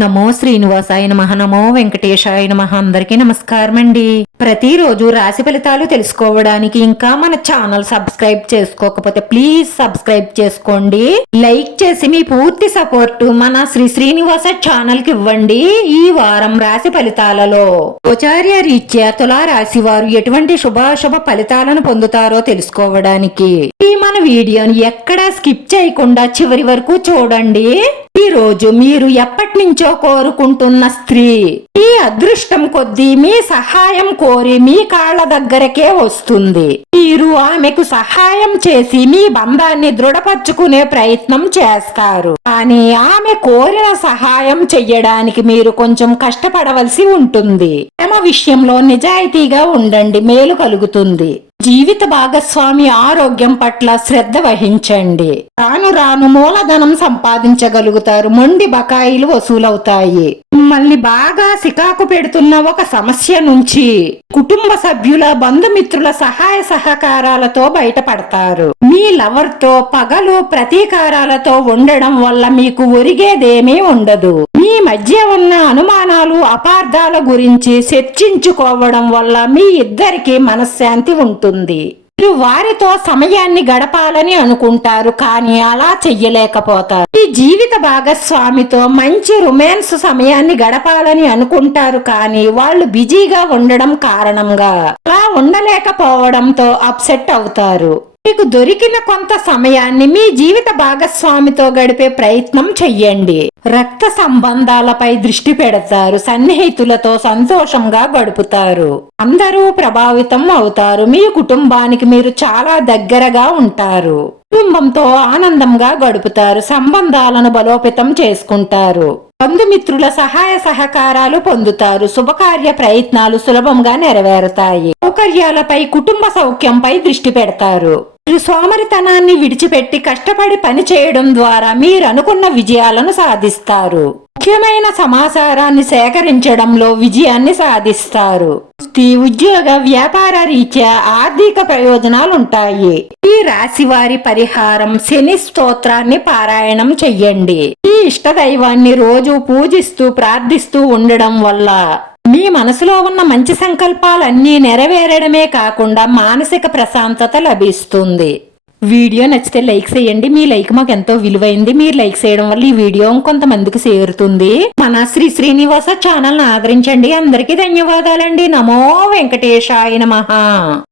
నమో శ్రీనివాసాయ నమః. నమో వెంకటేశాయ నమః. అందరికీ నమస్కారం అండి. ప్రతిరోజు రాశి ఫలితాలు తెలుసుకోవడానికి ఇంకా మన ఛానల్ సబ్స్క్రైబ్ చేసుకోకపోతే ప్లీజ్ సబ్స్క్రైబ్ చేసుకోండి. లైక్ చేసి మీ పూర్తి సపోర్ట్ మన శ్రీనివాస ఛానల్ కి ఇవ్వండి. ఈ వారం రాశి ఫలితాలలో గోచార్య రీత్యా తులా రాశి వారు ఎటువంటి శుభాశుభ ఫలితాలను పొందుతారో తెలుసుకోవడానికి ఈ మన వీడియోని ఎక్కడా స్కిప్ చేయకుండా చివరి వరకు చూడండి. ఈ రోజు మీరు ఎప్పటి నుంచో కోరుకుంటున్న స్త్రీ మీ అదృష్టం కొద్దీ మీ సహాయం కోరి మీ కాళ్ళ దగ్గరకే వస్తుంది. మీరు ఆమెకు సహాయం చేసి మీ బంధాన్ని దృఢపరుచుకునే ప్రయత్నం చేస్తారు. కానీ ఆమె కోరిన సహాయం చెయ్యడానికి మీరు కొంచెం కష్టపడవలసి ఉంటుంది. ప్రేమ విషయంలో నిజాయితీగా ఉండండి, మేలు కలుగుతుంది. జీవిత భాగస్వామి ఆరోగ్యం పట్ల శ్రద్ధ వహించండి. రాను రాను మూలధనం సంపాదించగలుగుతారు. మొండి బకాయిలు వసూలవుతాయి. మిమ్మల్ని బాగా సికాకు పెడుతున్న ఒక సమస్య నుంచి కుటుంబ సభ్యుల బంధుమిత్రుల సహాయ సహకారాలతో బయటపడతారు. మీ లవర్ తో పగలు ప్రతీకారాలతో ఉండడం వల్ల మీకు ఒరిగేదేమీ ఉండదు. మీ మధ్య ఉన్న అనుమానాలు అపార్థాల గురించి చర్చించుకోవడం వల్ల మీ ఇద్దరికి మనశ్శాంతి ఉంటుంది. మీరు వారితో సమయాన్ని గడపాలని అనుకుంటారు, కానీ అలా చెయ్యలేకపోతారు. మీ జీవిత భాగస్వామితో మంచి రొమాన్స్ సమయాన్ని గడపాలని అనుకుంటారు, కానీ వాళ్ళు బిజీగా ఉండడం కారణంగా అలా ఉండలేకపోవడంతో అప్సెట్ అవుతారు. మీకు దొరికిన కొంత సమయాన్ని మీ జీవిత భాగస్వామితో గడిపే ప్రయత్నం చెయ్యండి. రక్త సంబంధాలపై దృష్టి పెడతారు. సన్నిహితులతో సంతోషంగా గడుపుతారు. అందరూ ప్రభావితం అవుతారు. మీ కుటుంబానికి మీరు చాలా దగ్గరగా ఉంటారు. కుటుంబంతో ఆనందంగా గడుపుతారు. సంబంధాలను బలోపేతం చేసుకుంటారు. బంధుమిత్రుల సహాయ సహకారాలు పొందుతారు. శుభకార్య ప్రయత్నాలు సులభంగా నెరవేరుతాయి. సౌకర్యాలపై కుటుంబ సౌఖ్యంపై దృష్టి పెడతారు. మీరు సోమరితనాన్ని విడిచిపెట్టి కష్టపడి పని చేయడం ద్వారా మీరు అనుకున్న విజయాలను సాధిస్తారు. ముఖ్యమైన సమాచారాన్ని సేకరించడంలో విజయాన్ని సాధిస్తారు. ఉద్యోగ వ్యాపార రీత్యా ఆర్థిక ప్రయోజనాలుంటాయి. ఈ రాశి వారి పరిహారం శని స్తోత్రాన్ని పారాయణం చెయ్యండి. ఈ ఇష్ట దైవాన్ని రోజు పూజిస్తూ ప్రార్థిస్తూ ఉండడం వల్ల మీ మనసులో ఉన్న మంచి సంకల్పాలన్నీ నెరవేరడమే కాకుండా మానసిక ప్రశాంతత లభిస్తుంది. వీడియో నచ్చితే లైక్ చేయండి. మీ లైక్ మాకు ఎంతో విలువైంది. మీరు లైక్ చేయడం వల్ల ఈ వీడియో కొంతమందికి చేరుతుంది. మన శ్రీనివాస ఛానల్ ని ఆదరించండి. అందరికీ ధన్యవాదాలండి. నమో వెంకటేశాయ నమః.